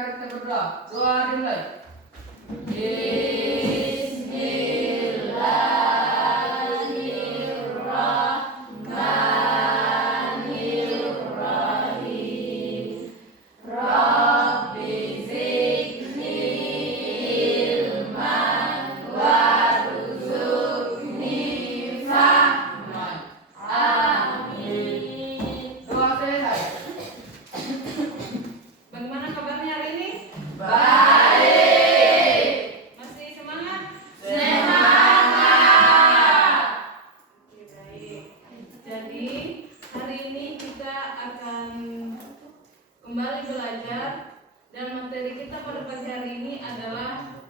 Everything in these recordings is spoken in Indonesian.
mari kita berdoa. Doa dimulai. Doa selesai. Bagaimana kabarnya hari ini? Baik. Masih semangat? Semangat. Oke, baik. Jadi, hari ini kita akan kembali belajar dan materi kita pada pagi hari ini adalah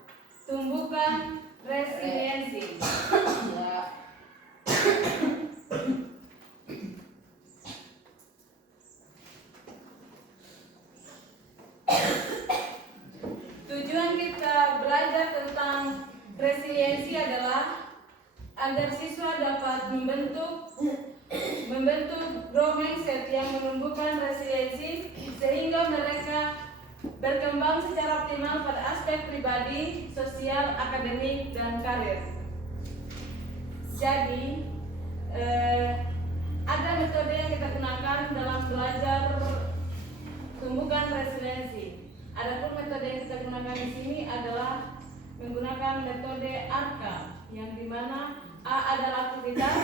tumbuhkan resiliensi. Tujuan kita belajar tentang resiliensi adalah agar siswa dapat membentuk growth mindset yang menumbuhkan resiliensi sehingga mereka berkembang secara optimal pada aspek pribadi, sosial, akademik, dan karir. Jadi, ada metode yang kita gunakan dalam belajar tumbuhkan resiliensi. Adapun metode yang kita gunakan di sini adalah menggunakan metode ARKA, yang dimana A adalah aktivitas,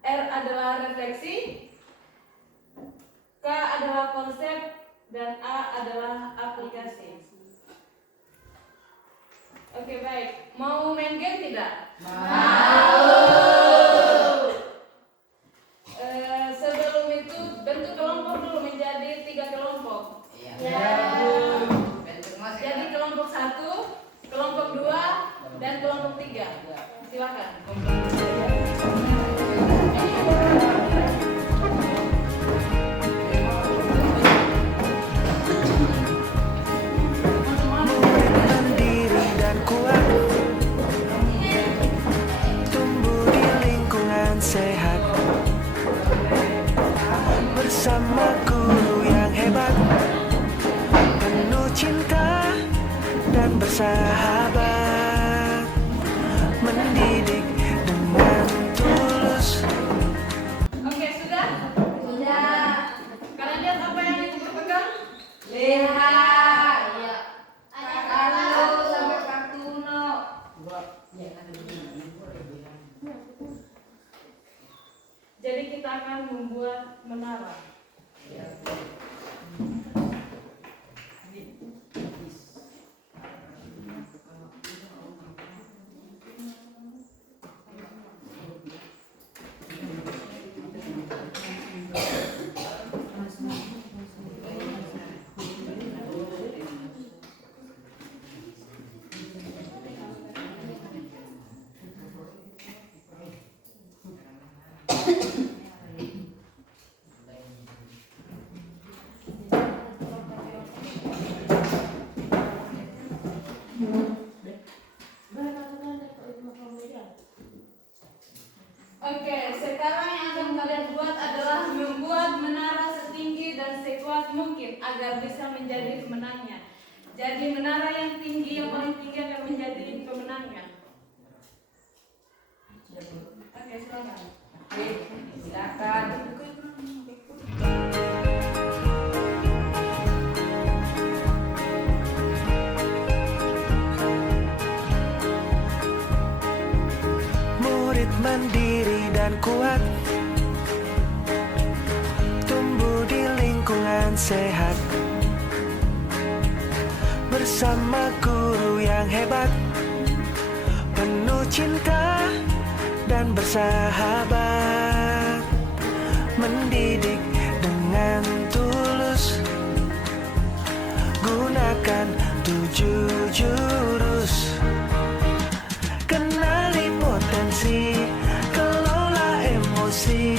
R adalah refleksi, K adalah konsep, dan A adalah aplikasi. Oke, baik. Mau main game tidak? Sebelum itu bentuk kelompok dulu menjadi 3 kelompok. Jadi kelompok 1, kelompok 2, dan kelompok 3. Silakan. Mandiri dan kuat, tumbuh di lingkungan sehat, bersama guru yang hebat, penuh cinta dan bersahabat, mendidik dengan tulus. Oke, sudah? Sudah. Kalian lihat apa yang ibu pegang? Lihat. Kartu sampai kartu no. Jadi kita akan membuat menara. Oke, sekarang yang akan kalian buat adalah membuat menara setinggi dan sekuat mungkin agar bisa menjadi pemenangnya. Jadi menara yang tinggi, yang paling tinggi akan menjadi pemenangnya. Oke, silakan. Silakan. Murid mandiri dan kuat, tumbuh di lingkungan sehat, bersama guru yang hebat, penuh cinta dan bersahabat, mendidik dengan tulus, gunakan 7 jurus. Kenali potensi, kelola emosi,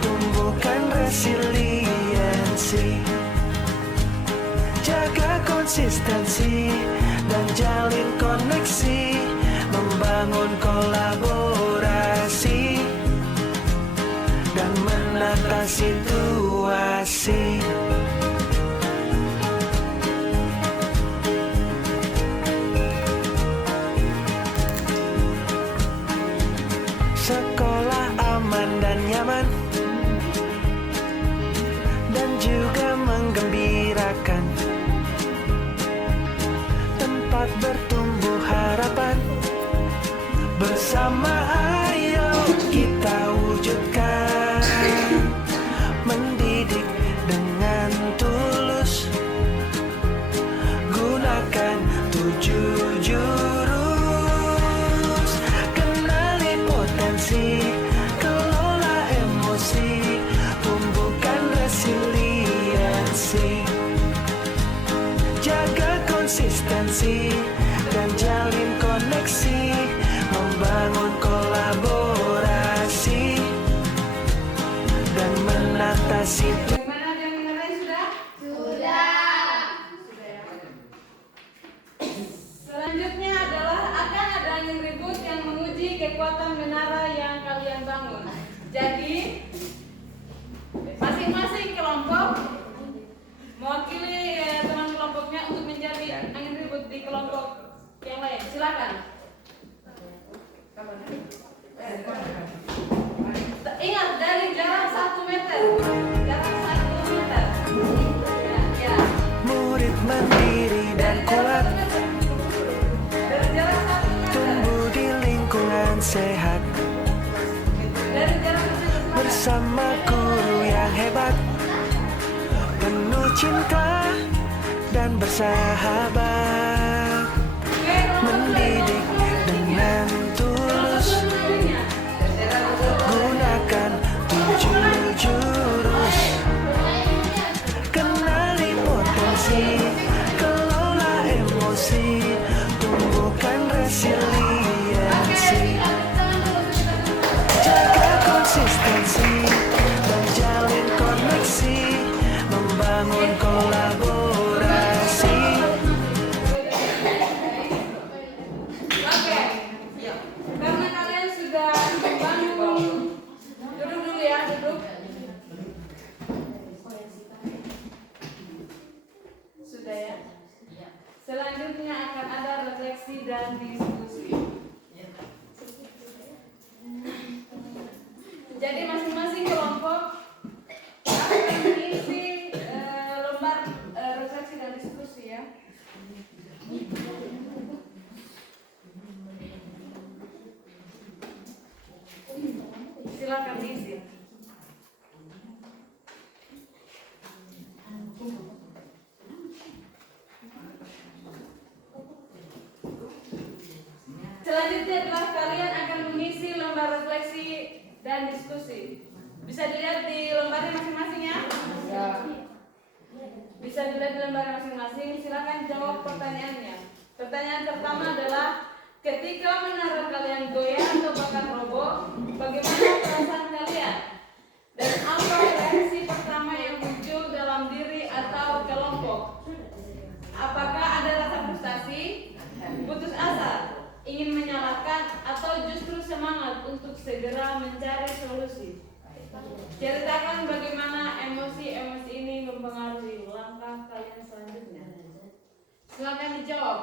tumbuhkan resiliensi, jaga konsistensi dan jalin koneksi, membangun kolaborasi dan menata situasi. tuju jurus. Kenali potensi, kelola emosi, tumbuhkan resiliensi. Jaga konsistensi dan jalin koneksi, membangun kolaborasi dan mengatasi. Bagaimana, ada yang mengenai sudah? Sudah. Sudah ya. Selanjutnya adalah akan ada angin ribut yang menguji kekuatan menara yang kalian bangun. Jadi masing-masing kelompok mewakili teman kelompoknya untuk menjadi angin ribut di kelompok yang lain. Silakan. Ingat, dari jarak 1 meter. Jarak 1 meter. Ya. Murid mandiri dan kuat, Dari jarak 1 meter. tumbuh di lingkungan sehat, Dari jarak 1 meter. bersama guru yang hebat, penuh cinta dan bersahabat, mendidik dengan tulus, gunakan tujuh jurus. Kenali potensi, kelola emosi, tumbuhkan resiliensi. Jaga konsistensi dan jalin koneksi, membangun kolaborasi. Oke, karena kalian sudah membangun, duduk dulu ya, duduk. Sudah ya. Selanjutnya akan ada refleksi dan diskusi. Jadi masing-masing kelompok akan mengisi lembar refleksi dan diskusi ya. Silakan diisi. Selanjutnya adalah kalian akan mengisi lembar refleksi dan diskusi. Bisa dilihat di lembarnya masing-masing ya? Bisa dilihat di lembar masing-masing. Silakan jawab pertanyaannya. Pertanyaan pertama adalah, ketika menara kalian goyah atau bahkan roboh, bagaimana perasaan kalian? Dan apa reaksi pertama yang muncul dalam diri atau kelompok? Apakah ada rasa frustasi, putus asa, ingin menyalahkan, atau justru semangat untuk segera mencari solusi? Ceritakan bagaimana emosi-emosi ini mempengaruhi langkah kalian selanjutnya. Silakan dijawab.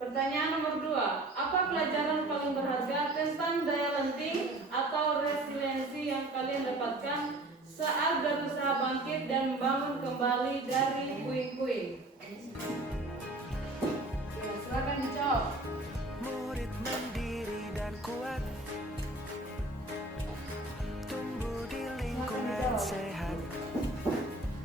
Pertanyaan nomor 2. Apa pelajaran paling berharga tentang daya lenting atau resiliensi yang kalian dapatkan saat berusaha bangkit dan membangun kembali dari puing-puing? Ya, silakan dijawab. Murid mandiri dan kuat, tumbuh di lingkungan sehat.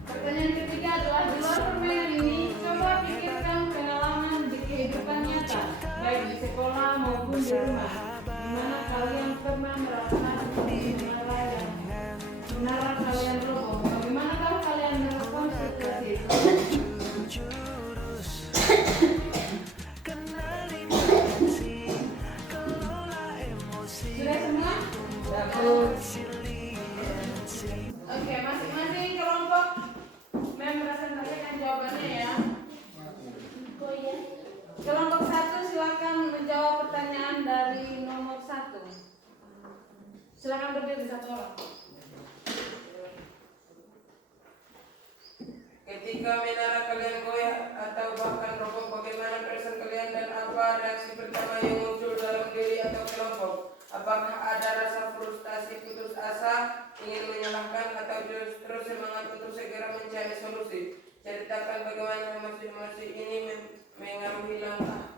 Pertanyaan ketiga adalah, di luar permainan ini, coba pikirkan pengalaman di kehidupan nyata, baik di sekolah maupun di rumah, di mana kalian pernah merasakan menara kalian roboh. Bagaimanakah kalian merespon situasi itu? Jurus, kenali potensi, kelola emosi, Sudah semua? resiliensi. Oke, masing-masing kelompok mempresentasikan jawabannya ya. Kelompok 1 silakan menjawab pertanyaan dari nomor 1. Silakan berdiri satu orang. Ketika menara kalian goyah atau bahkan roboh, bagaimana perasaan kalian dan apa reaksi pertama yang muncul dalam diri atau kelompok? Apakah ada rasa frustasi, putus asa, ingin menyalahkan, atau justru semangat untuk segera mencari solusi? Ceritakan bagaimana emosi-emosi ini mengaruhi langkah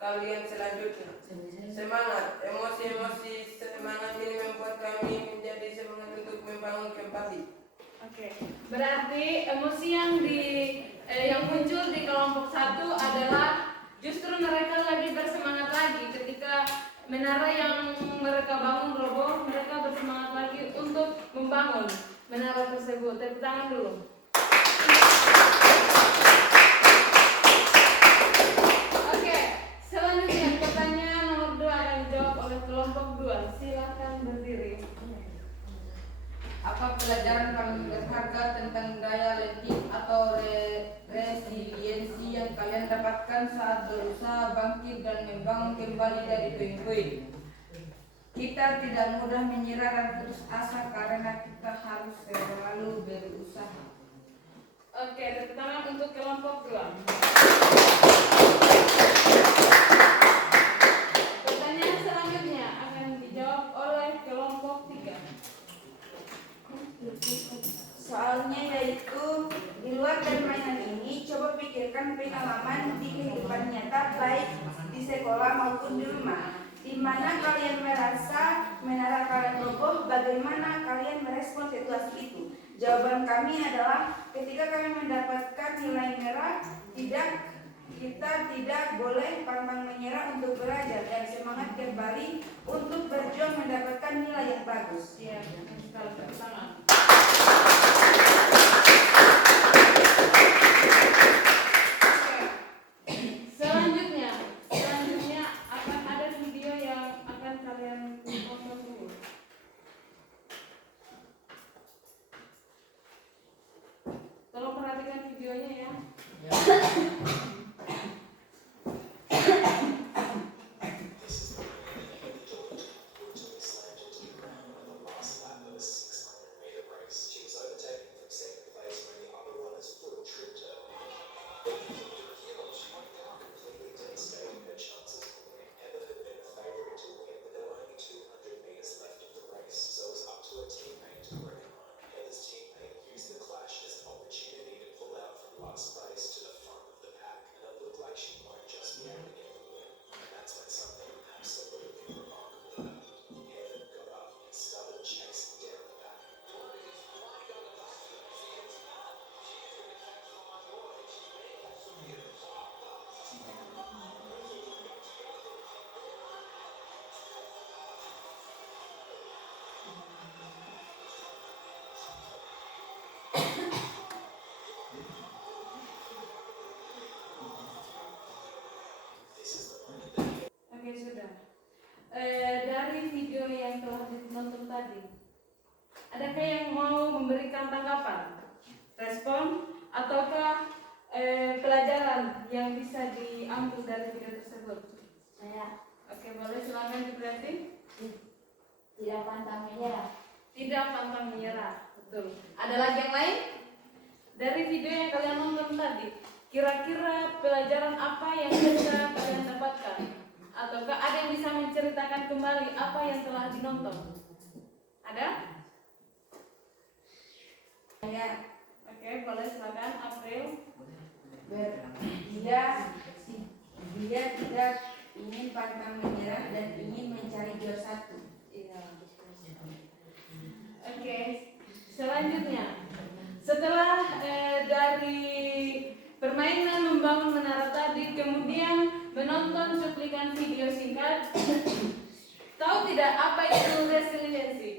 kalian selanjutnya. Semangat, emosi-emosi semangat ini membuat kami menjadi semangat untuk membangun kembali. Oke, berarti emosi yang muncul di kelompok 1 satu adalah justru mereka lebih bersemangat lagi ketika menara yang mereka bangun roboh, mereka bersemangat lagi untuk membangun menara tersebut. Tepuk tangan dulu. Oke, selanjutnya pertanyaan nomor 2 akan dijawab oleh kelompok 2. Silakan berdiri. Apa pelajaran paling berharga tentang daya lenting atau resiliensi yang kalian dapatkan saat berusaha bangkit dan membangun kembali dari puing-puing? Kita tidak mudah menyerah dan putus asa karena kita harus selalu berusaha. Oke, tepuk tangan untuk kelompok 2. Pertanyaan selanjutnya akan dijawab oleh kelompok 3. Soalnya yaitu di luar dari mainan ini, coba pikirkan pengalaman di kehidupan nyata baik di sekolah maupun di rumah. Di mana kalian merasa menara kalian roboh, bagaimana kalian merespon situasi itu? Jawaban kami adalah ketika kami mendapatkan nilai merah, kita tidak boleh pantang menyerah untuk belajar dan semangat kembali untuk berjuang mendapatkan nilai yang bagus. Iya, sekali tepuk tangan. Selanjutnya akan ada video yang akan kalian tonton dulu. Tolong perhatikan videonya ya. Oke, sudah. Dari video yang telah ditonton tadi, adakah yang mau memberikan tanggapan, respon, ataukah pelajaran yang bisa diambil dari video tersebut? Saya Oke, boleh silakan diberarti. tidak pantang menyerah. Tidak pantang menyerah, betul. Ada lagi yang lain? Dari video yang kalian nonton tadi, kira-kira pelajaran apa yang bisa kalian dapatkan? Ataukah ada yang bisa menceritakan kembali apa yang telah dinonton? Ada? Saya Oke, boleh silakan April. dia tidak ingin pantang menyerah dan ingin mencari juara satu. Oke, selanjutnya setelah dari permainan membangun menara tadi, kemudian menonton cuplikan video singkat, tahu tidak apa itu resiliensi?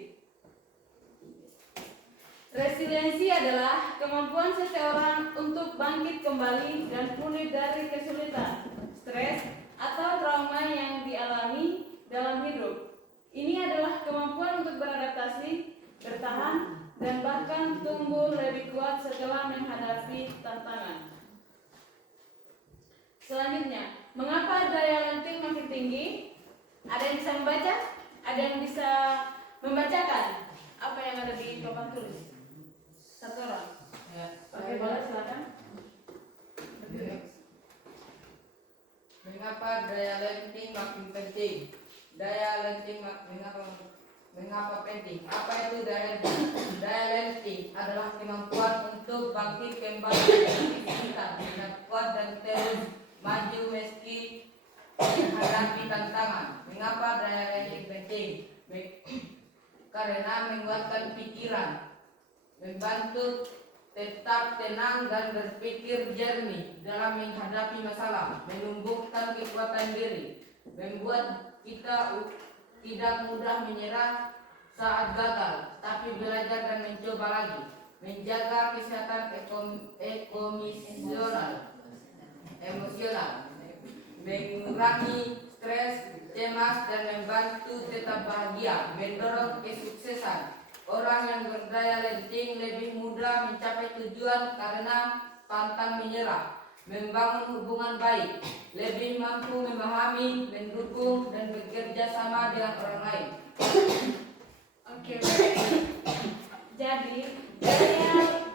Resiliensi adalah kemampuan seseorang untuk bangkit kembali dan pulih dari kesulitan, stres, atau trauma yang dialami dalam hidup. Ini adalah kemampuan untuk beradaptasi, bertahan, dan bahkan tumbuh lebih kuat setelah menghadapi tantangan. Selanjutnya, mengapa daya lenting makin tinggi? Ada yang bisa membaca? Ada yang bisa membacakan apa yang ada di papan tulis? Satu orang. Ya, Oke, boleh silakan. Mengapa daya lenting makin penting? Daya lenting mengapa penting? Apa itu daya lenting? Daya lenting adalah kemampuan untuk bangkit kembali dari kesulitan dengan kuat dan terus maju meski menghadapi tantangan. Mengapa daya lenting penting? Karena menguatkan pikiran, membantu tetap tenang dan berpikir jernih dalam menghadapi masalah, menumbuhkan kekuatan diri, membuat kita tidak mudah menyerah saat gagal, tapi belajar dan mencoba lagi, menjaga kesehatan emosional, mengurangi stres, cemas, dan membantu tetap bahagia, mendorong kesuksesan. Orang yang berdaya lebih mudah mencapai tujuan karena pantang menyerah, membangun hubungan baik, lebih mampu memahami, mendukung, dan bekerja sama dengan orang lain. Oke. Jadi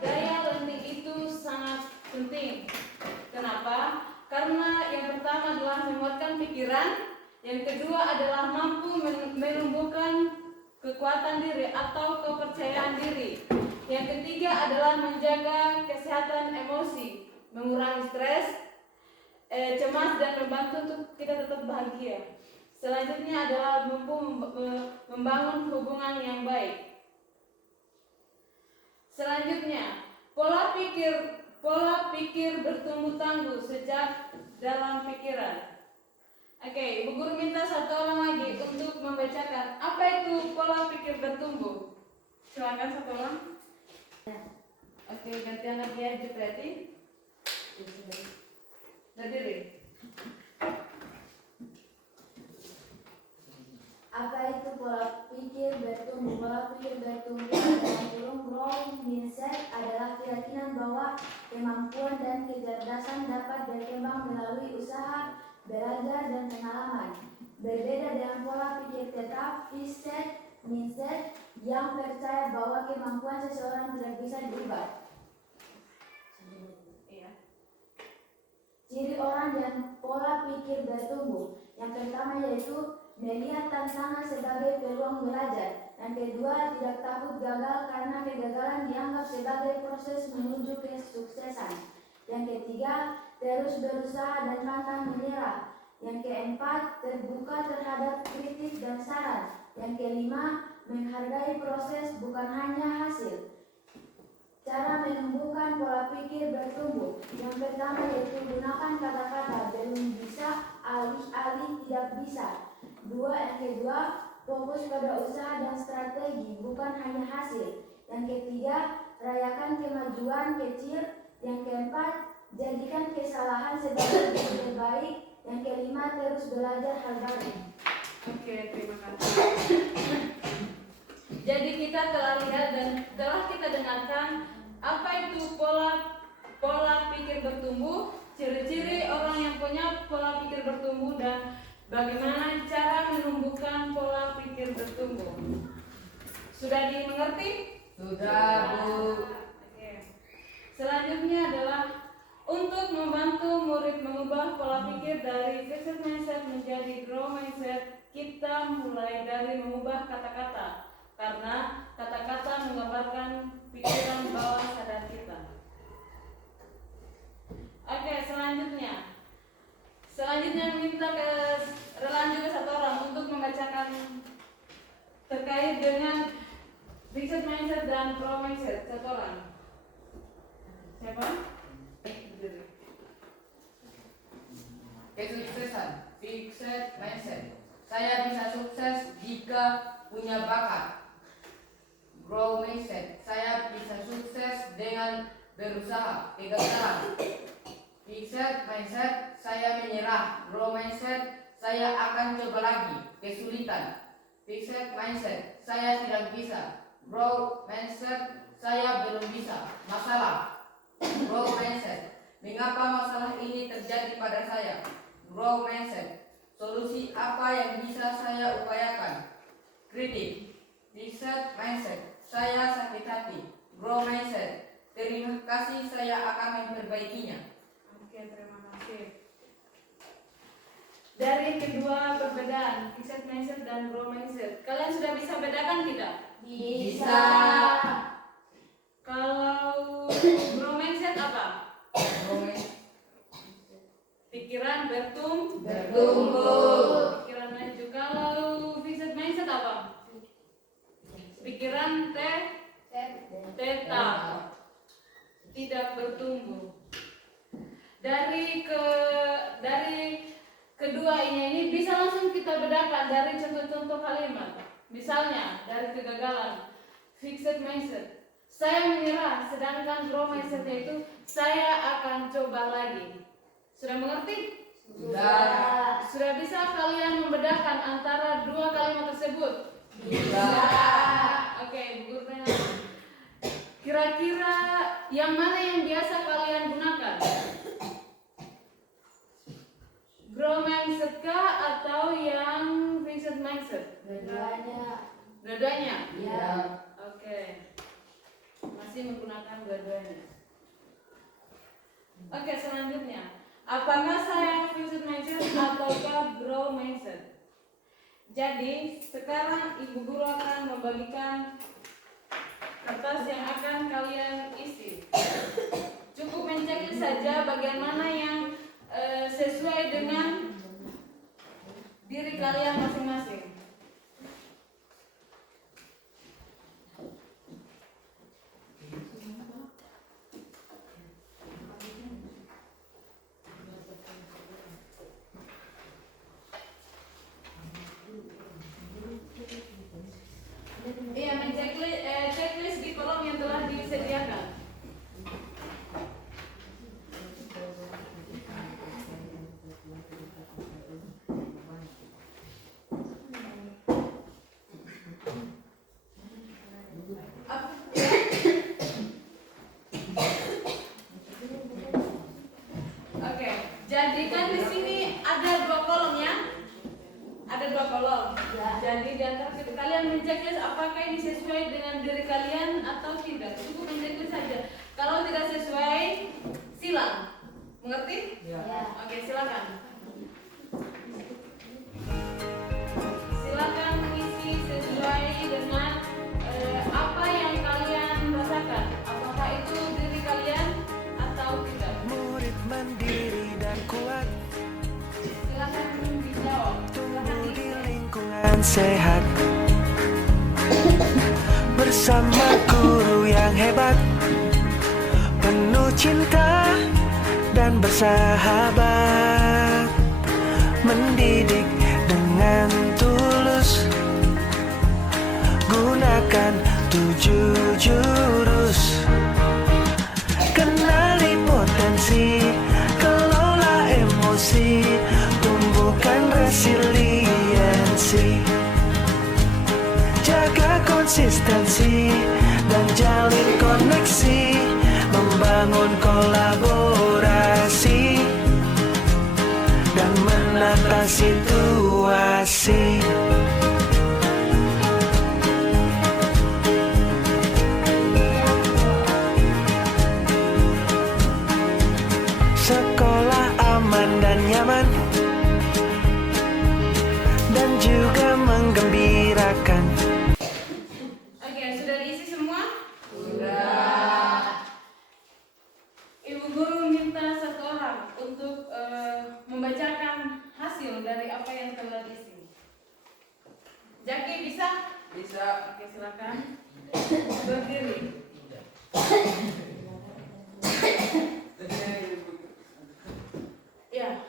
gaya landing itu sangat penting. Kenapa? Karena yang pertama adalah menguatkan pikiran, yang kedua adalah mampu menumbuhkan kekuatan diri atau kepercayaan diri. Yang ketiga adalah menjaga kesehatan emosi, mengurangi stres, cemas, dan membantu untuk kita tetap bahagia. Selanjutnya adalah mampu membangun hubungan yang baik. Selanjutnya, pola pikir bertumbuh tangguh sejak dalam pikiran. Oke, Bu Guru minta satu orang lagi untuk membacakan apa itu pola pikir bertumbuh. Silakan satu orang. Oke, gantian lagi ya, Jupreti. Berdiri. Apa itu pola pikir bertumbuh? Pola pikir bertumbuh dalam kurung growth mindset adalah keyakinan bahwa kemampuan dan kecerdasan dapat berkembang melalui usaha, belajar, dan pengalaman. Berbeda dengan pola pikir tetap, fixed mindset yang percaya bahwa kemampuan seseorang tidak bisa diubah. Ciri orang dan pola pikir bertumbuh. Yang pertama yaitu melihat tantangan sebagai peluang belajar. Yang kedua, tidak takut gagal karena kegagalan dianggap sebagai proses menuju kesuksesan. Yang ketiga, terus berusaha dan pantang menyerah. Yang keempat, terbuka terhadap kritik dan saran. Yang kelima, menghargai proses bukan hanya hasil. Cara menumbuhkan pola pikir bertumbuh. Yang pertama yaitu gunakan kata-kata belum bisa, alih-alih tidak bisa. Yang kedua, fokus pada usaha dan strategi, bukan hanya hasil. Yang ketiga, rayakan kemajuan kecil. Yang keempat, jadikan kesalahan sebagai bukti terbaik. Yang kelima, terus belajar hal baru. Oke, terima kasih. Jadi kita telah lihat dan telah kita dengarkan apa itu pola pikir bertumbuh, ciri-ciri orang yang punya pola pikir bertumbuh, dan bagaimana cara menumbuhkan pola pikir bertumbuh. Sudah dimengerti? Sudah, Bu. Oke. Selanjutnya adalah untuk membantu murid mengubah pola pikir dari fixed mindset menjadi growth mindset, kita mulai dari mengubah kata-kata. Karena kata-kata menggambarkan pikiran bawah sadar kita. Oke, selanjutnya minta ke relan juga satu orang untuk membacakan terkait dengan fixed mindset dan growth mindset. Satu orang. Siapa? Kesuksesan, fixed mindset. Saya bisa sukses jika punya bakat. Grow mindset. Saya bisa sukses dengan berusaha. Kegagalan. Fixed mindset. Saya menyerah. Grow mindset. Saya akan coba lagi. Kesulitan. Fixed mindset. Saya tidak bisa. Grow mindset. Saya belum bisa. Masalah. Grow mindset. Mengapa masalah ini terjadi pada saya? Grow mindset. Solusi apa yang bisa saya upayakan? Kritik. Fixed mindset. Saya sakit hati. Grow mindset. Terima kasih, saya akan memperbaikinya. Oke, terima kasih. Dari kedua perbedaan fixed mindset dan growth mindset, kalian sudah bisa bedakan tidak? Bisa. Kalau growth mindset apa? Grow mindset. Pikiran bertumbuh. Pikiran maju. Kalau fixed mindset apa? Pikiran tetap. tidak bertumbuh. Dari kedua ini bisa langsung kita bedakan dari contoh-contoh kalimat. Misalnya dari kegagalan, fixed mindset, saya menyerah, sedangkan growth mindset itu saya akan coba lagi. Sudah mengerti? Sudah bisa kalian membedakan antara dua kalimat tersebut? Oke, Bu Guru tanya. Kira-kira yang mana yang biasa kalian gunakan? Grow mindset kah atau yang fixed mindset? Dua-duanya? Iya. Oke. Masih menggunakan dua-duanya. Oke, selanjutnya. Apakah saya fixed mindset ataukah grow mindset? Jadi, sekarang Ibu Guru akan membagikan kertas yang akan kalian isi. Cukup menceklis saja bagian mana yang sesuai dengan diri kalian masing-masing. Iya, checklist di kolom yang telah disediakan. Oke, jadi kan di sini ada dua kolom ya. Ada dua kolom. Jadi di antara kalian menceklis apakah ini sesuai dengan diri kalian atau tidak. Cukup menceklis saja. Kalau tidak sesuai, silang. Mengerti? Ya. Oke, silakan. Silakan mengisi sesuai dengan apa yang kalian rasakan. Apakah itu diri kalian atau tidak? Murid mandiri dan kuat, Silakan dijawab. tumbuh di lingkungan sehat, bersama guru yang hebat, penuh cinta dan bersahabat, mendidik dengan tulus, gunakan 7 jurus, kenali potensi, kelola emosi, tumbuhkan resiliensi, jaga konsistensi dan jalin koneksi, membangun kolaborasi dan menata situasi. Sekolah aman dan nyaman dan juga menggembirakan. Oke, sudah diisi semua? Sudah. Ibu Guru minta satu orang untuk membacakan hasil dari apa yang telah diisi. Jaki bisa? Bisa. Oke, silakan. Berdiri. Ya.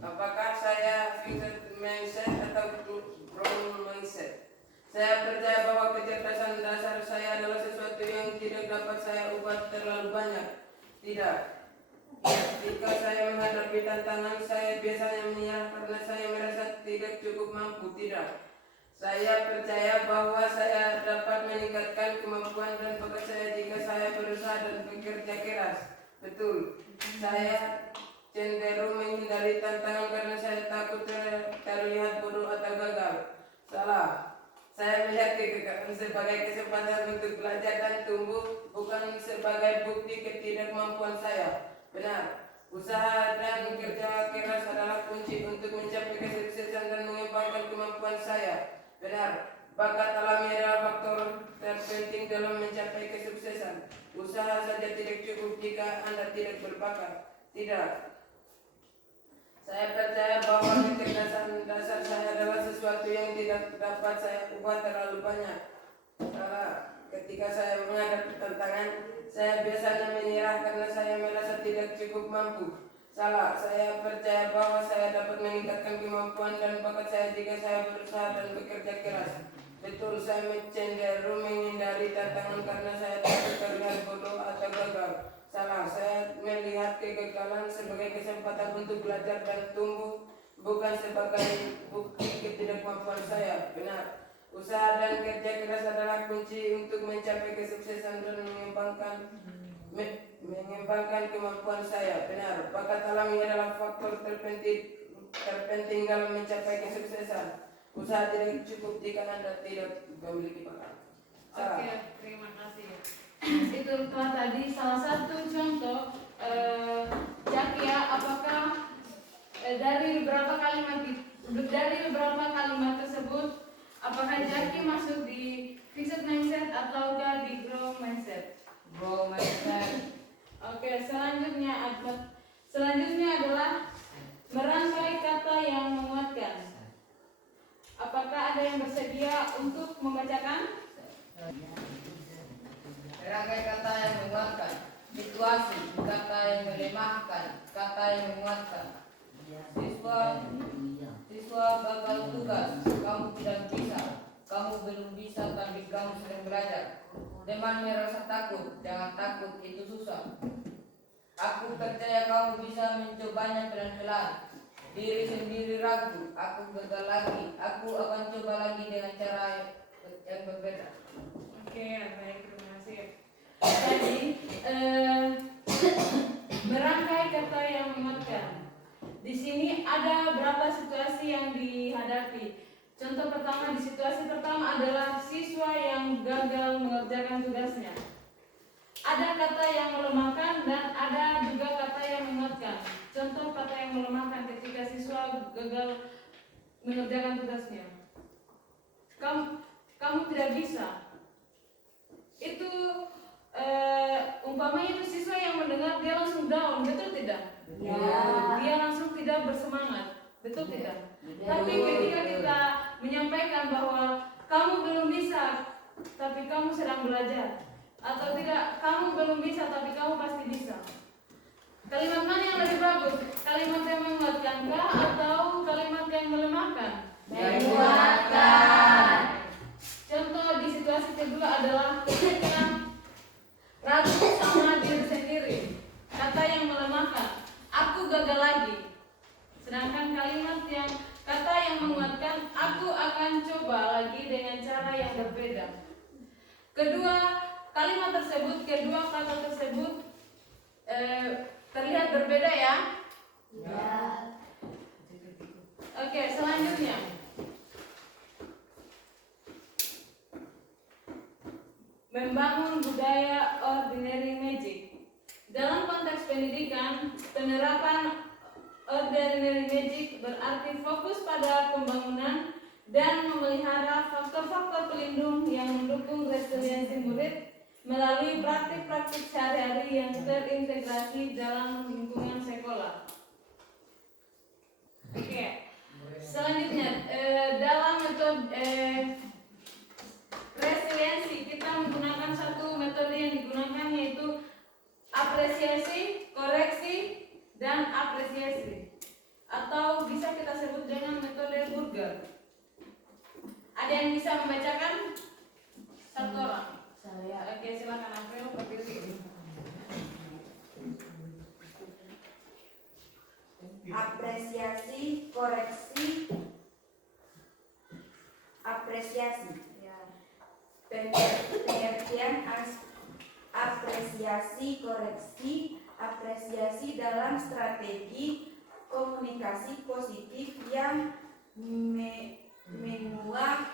Apakah saya fixed mindset atau growth mindset? Saya percaya bahwa kecerdasan dasar saya adalah sesuatu yang tidak dapat saya ubah terlalu banyak. Tidak. Jika saya menghadapi tantangan, saya biasanya menyerah karena saya merasa tidak cukup mampu. Tidak. Saya percaya bahwa saya dapat meningkatkan kemampuan dan bakat saya jika saya berusaha dan bekerja keras. Betul. Saya cenderung menghindari tantangan karena saya takut terlihat bodoh atau gagal. Salah. Saya melihat kegagalan sebagai kesempatan untuk belajar dan tumbuh, bukan sebagai bukti ketidakmampuan saya. Benar. Usaha dan kerja keras adalah kunci untuk mencapai kesuksesan dan mengembangkan kemampuan saya. Benar. Bakat alami adalah faktor terpenting dalam mencapai kesuksesan. Usaha saja tidak cukup jika Anda tidak berbakat. Tidak. Saya percaya bahwa kecerdasan dasar saya adalah sesuatu yang tidak dapat saya ubah terlalu banyak. Salah. Ketika saya menghadapi tantangan, Saya biasanya menyerah karena saya merasa tidak cukup mampu. Salah, saya percaya bahwa saya dapat meningkatkan kemampuan dan bakat saya jika saya berusaha dan bekerja keras. Betul, saya cenderung menghindari tantangan karena saya takut terlihat bodoh atau gagal. Salah, saya melihat kegagalan sebagai kesempatan untuk belajar dan tumbuh, bukan sebagai bukti ketidakmampuan saya. Benar. Usaha dan kerja keras adalah kunci untuk mencapai kesuksesan dan mengembangkan kemampuan saya. Benar. Bakat alami adalah faktor terpenting dalam mencapai kesuksesan. Usaha tidak cukup jika Anda tidak memiliki bakat. Oke, terima kasih. Itu telah tadi salah satu contoh Jakia, apakah dari beberapa kalimat tersebut apakah Jaki masuk di fixed mindset ataukah di growth mindset? Growth mindset. Oke, selanjutnya adalah merangkai kata yang menguatkan. Apakah ada yang bersedia untuk membacakan? Rangkai kata yang menguatkan. Situasi, kata yang melemahkan, kata yang menguatkan. Siswa gagal tugas, kamu tidak bisa. Kamu belum bisa tapi kamu sedang belajar. Teman merasa takut, jangan takut, itu susah. Aku percaya kamu bisa mencobanya pelan-pelan. Diri sendiri ragu, aku gagal lagi. Aku akan coba lagi dengan cara yang berbeda. Oke, baik, terima kasih. Tadi merangkai kata yang menguatkan. Di sini ada berapa situasi yang dihadapi. Contoh pertama, di situasi pertama adalah siswa yang gagal mengerjakan tugasnya. Ada kata yang melemahkan dan ada juga kata yang menguatkan. Contoh kata yang melemahkan ketika siswa gagal mengerjakan tugasnya. Kamu tidak bisa. Itu umpamanya itu siswa yang mendengar dia langsung down, betul tidak? Ya. Dia langsung tidak bersemangat, betul tidak? Tapi ketika kita menyampaikan bahwa kamu belum bisa, tapi kamu sedang belajar, atau tidak, kamu belum bisa, tapi kamu pasti bisa. Kalimat mana yang lebih bagus? Kalimat yang menguatkankah atau kalimat yang melemahkan? Menguatkan. Contoh di situasi kedua adalah ketika ragu sama diri sendiri. Kata yang melemahkan, aku gagal lagi. Sedangkan kata yang menguatkan, aku akan coba lagi dengan cara yang berbeda. Kedua kata tersebut terlihat berbeda ya. Ya. Oke, selanjutnya. Membangun budaya ordinary magic. Dalam konteks pendidikan, penerapan ordinary magic berarti fokus pada pembangunan dan memelihara faktor-faktor pelindung yang mendukung resiliensi murid melalui praktik-praktik sehari-hari yang terintegrasi dalam lingkungan sekolah. Oke, selanjutnya dalam metode resiliensi kita menggunakan satu metode yang digunakan yaitu apresiasi, koreksi, dan apresiasi, atau bisa kita sebut dengan metode Burger. Ada yang bisa membacakan? Satu orang. Saya. Oke, silakan April, berdiri. Apresiasi, koreksi, apresiasi. Pengertian apresiasi, koreksi, apresiasi dalam strategi komunikasi positif yang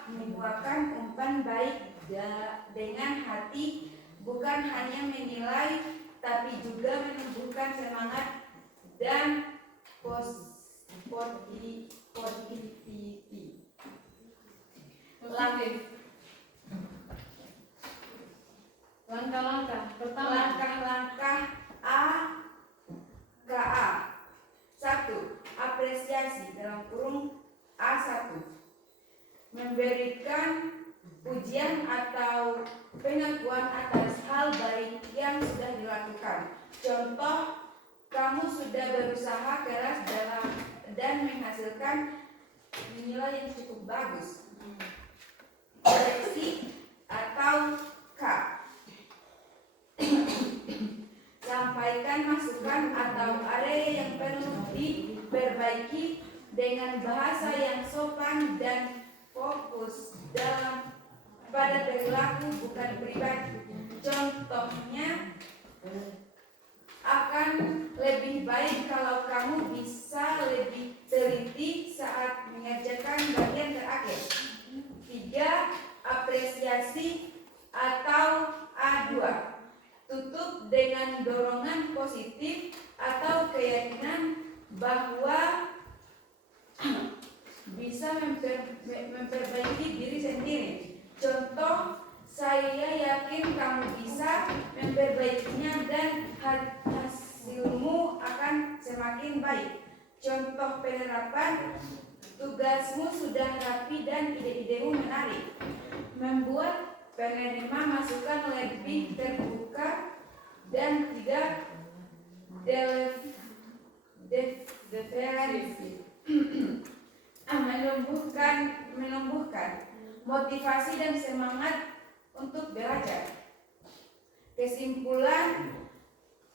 menguatkan umpan baik dengan hati, bukan hanya menilai tapi juga menumbuhkan semangat dan positivity. Langkah-langkah pertama. Langkah-langkah A. 1. Apresiasi dalam kurung A1. Memberikan pujian atau pengakuan atas hal baik yang Contoh, kamu sudah berusaha keras dan menghasilkan nilai yang cukup bagus. Koreksi atau K. Sampaikan masukan atau area yang perlu diperbaiki dengan bahasa yang sopan dan fokus pada perilaku bukan pribadi. Contohnya, akan lebih baik kalau kamu bisa lebih teliti saat mengerjakan bagian terakhir. 3. Apresiasi atau A2. Tutup dengan dorongan positif atau keyakinan bahwa bisa memperbaiki diri sendiri. Contoh, saya yakin kamu bisa memperbaikinya dan hasilmu akan semakin baik. Contoh penerapan, tugasmu sudah rapi dan ide-idemu menarik. Membuat penerima masukan lebih terbuka dan tidak defensif. Menumbuhkan motivasi dan semangat untuk belajar. Kesimpulan,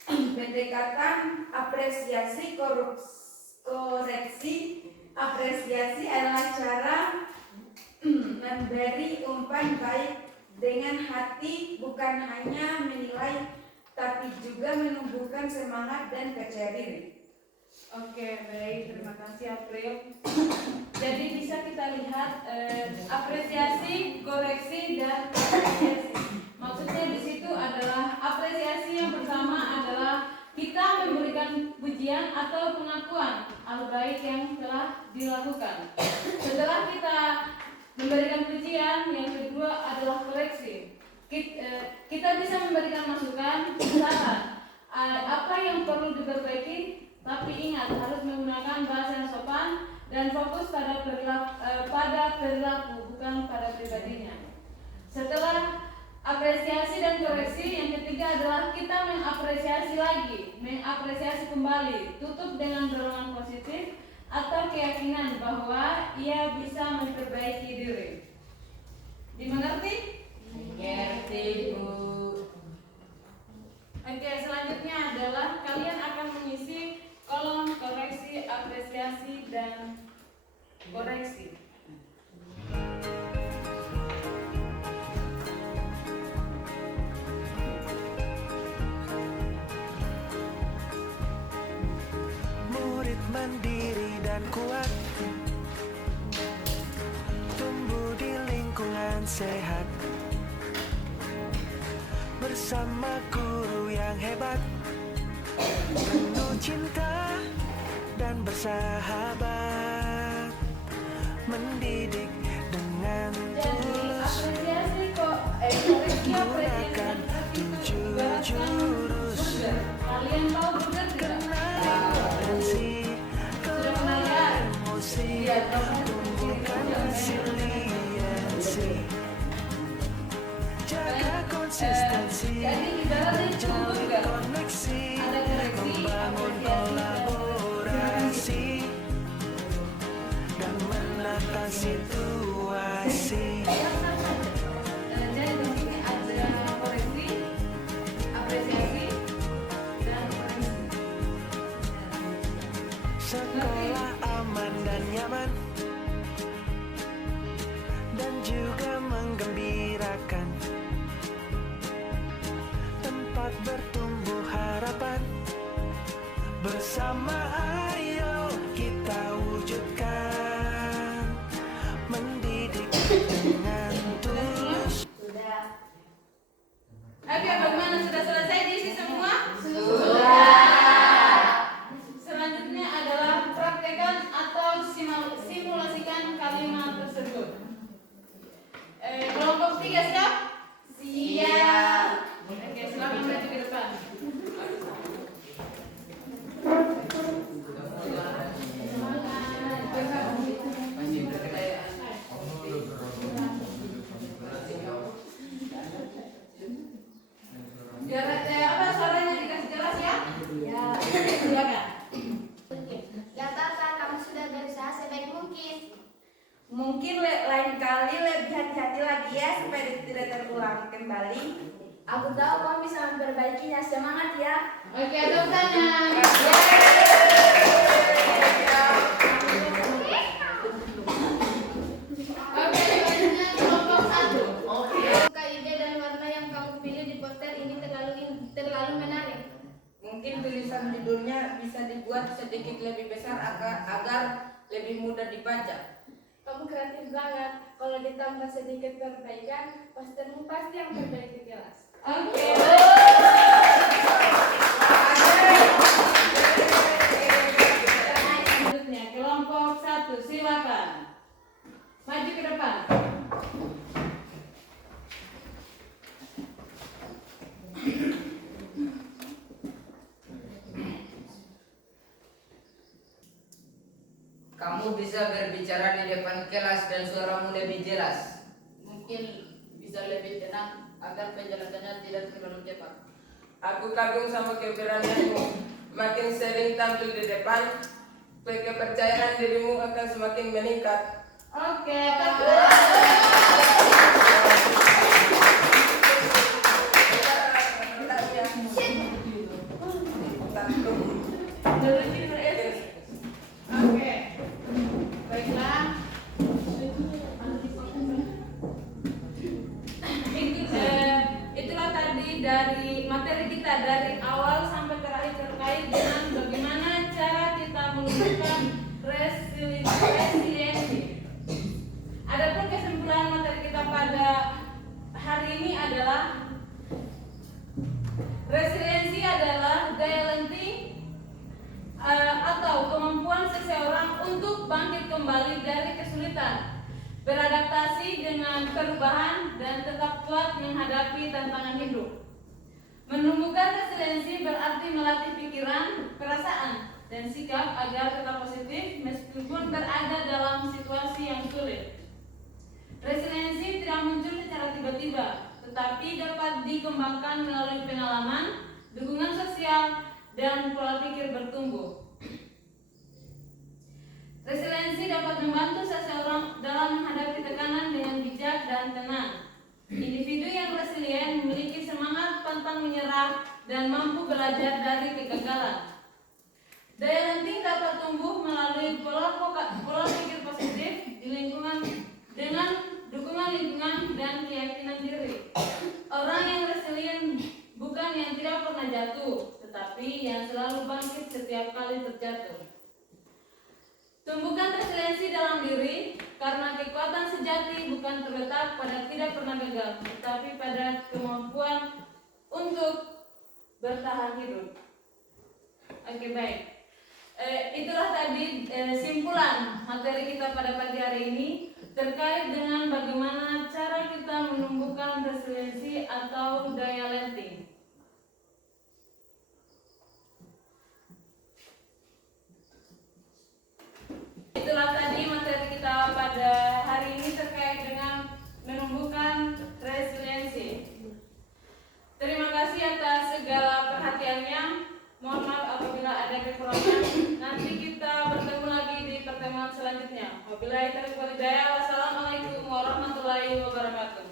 pendekatan apresiasi koreksi. Apresiasi adalah cara memberi umpan baik dengan hati, bukan hanya menilai tapi juga menumbuhkan semangat dan percaya diri. Oke, baik, terima kasih April. Jadi bisa kita lihat apresiasi, koreksi, dan apresiasi. Maksudnya di situ adalah apresiasi yang pertama adalah kita memberikan pujian atau pengakuan hal baik yang telah dilakukan. Setelah kita memberikan pujian, yang kedua adalah koreksi. Kita bisa memberikan masukan, saran, apa yang perlu diperbaiki. Tapi ingat, harus menggunakan bahasa yang sopan dan fokus pada perilaku, bukan pada pribadinya. Setelah apresiasi dan koreksi, yang ketiga adalah kita mengapresiasi lagi, mengapresiasi kembali, tutup dengan dorongan positif atau keyakinan bahwa ia bisa memperbaiki diri. Dimengerti? Mengerti, Bu. Oke, selanjutnya adalah kalian akan mengisi kolom koreksi, apresiasi, dan koreksi. Murid mandiri dan kuat, tumbuh di lingkungan sehat, bersama guru yang hebat, penuh cinta dan bersahabat, mendidik dengan tulus, gunakan 7 jurus, Kalian tahu benar tidak? potensi, emosi, tumbuhkan resiliensi, jaga konsistensi, menjalin koneksi, membangun kolaborasi, dan menata situasi. Jadi di sini ada koreksi, apresiasi, dan koreksi. Sekolah aman dan nyaman, dan juga menggembirakan, tempat bertumbuh harapan. Bersama ayo kita wujudkan, mendidik dengan tulus. Sudah. Oke, bagaimana? Sudah selesai diisi semua? Selanjutnya adalah praktekkan atau simulasikan kalimat tersebut. Kelompok 3 siap? Siap. Oke, silakan maju ke depan. silakan. Gak apa-apa, kamu sudah berusaha sebaik mungkin. Mungkin lain kali lebih hati-hati lagi ya supaya tidak terulang kembali. Aku tahu kamu bisa memperbaikinya. Semangat ya. Oke, tepuk tangan. Oke, selanjutnya kelompok 1. Suka ide dan warna yang kamu pilih di poster ini terlalu menarik. Mungkin tulisan judulnya bisa dibuat sedikit lebih besar agar lebih mudah dibaca. Kamu kreatif banget. Kalau ditambah sedikit perbaikan, postermu pasti yang terbaik di kelas. Oke. Selanjutnya kelompok 1, silakan. Maju ke depan. Kamu bisa berbicara di depan kelas dan suaramu lebih jelas. Mungkin bisa lebih tenang agar penjelasannya tidak terlalu cepat. Aku kagum sama keberanianmu. Makin sering tampil di depan, kepercayaan dirimu akan semakin meningkat. Oke, Oke, baiklah. Itulah tadi dari materi kita dari awal sampai terakhir terkait dengan bagaimana cara kita menumbuhkan resiliensi. Adapun kesimpulan materi kita pada hari ini adalah resiliensi adalah daya lenting atau kemampuan seseorang untuk bangkit kembali dari kesulitan, beradaptasi dengan perubahan dan tetap kuat menghadapi tantangan hidup. Menumbuhkan resiliensi berarti melatih pikiran, perasaan, dan sikap agar tetap positif meskipun berada dalam situasi yang sulit. Resiliensi tidak muncul secara tiba-tiba, tetapi dapat dikembangkan melalui pengalaman, dukungan sosial, dan pola pikir bertumbuh. Resiliensi dapat membantu seseorang dalam menghadapi tekanan dengan bijak dan tenang. Individu yang resilien memiliki semangat pantang menyerah dan mampu belajar dari kegagalan. Daya lenting dapat tumbuh melalui pola pikir positif di lingkungan dengan dukungan lingkungan dan keyakinan diri. Orang yang resilien bukan yang tidak pernah jatuh, tetapi yang selalu bangkit setiap kali terjatuh. Tumbuhkan resiliensi dalam diri karena kekuatan sejati bukan terletak pada tidak pernah gagal, tetapi pada kemampuan untuk bertahan hidup. Oke, baik. Itulah tadi simpulan materi kita pada pagi hari ini terkait dengan bagaimana cara kita menumbuhkan resiliensi atau daya lenting. Itulah tadi materi kita pada hari ini terkait dengan menumbuhkan resiliensi. Terima kasih atas segala perhatiannya. Mohon maaf apabila ada kekurangan. Nanti kita bertemu lagi di pertemuan selanjutnya. Wabillahi taufiq wal hidayah. Wassalamualaikum warahmatullahi wabarakatuh.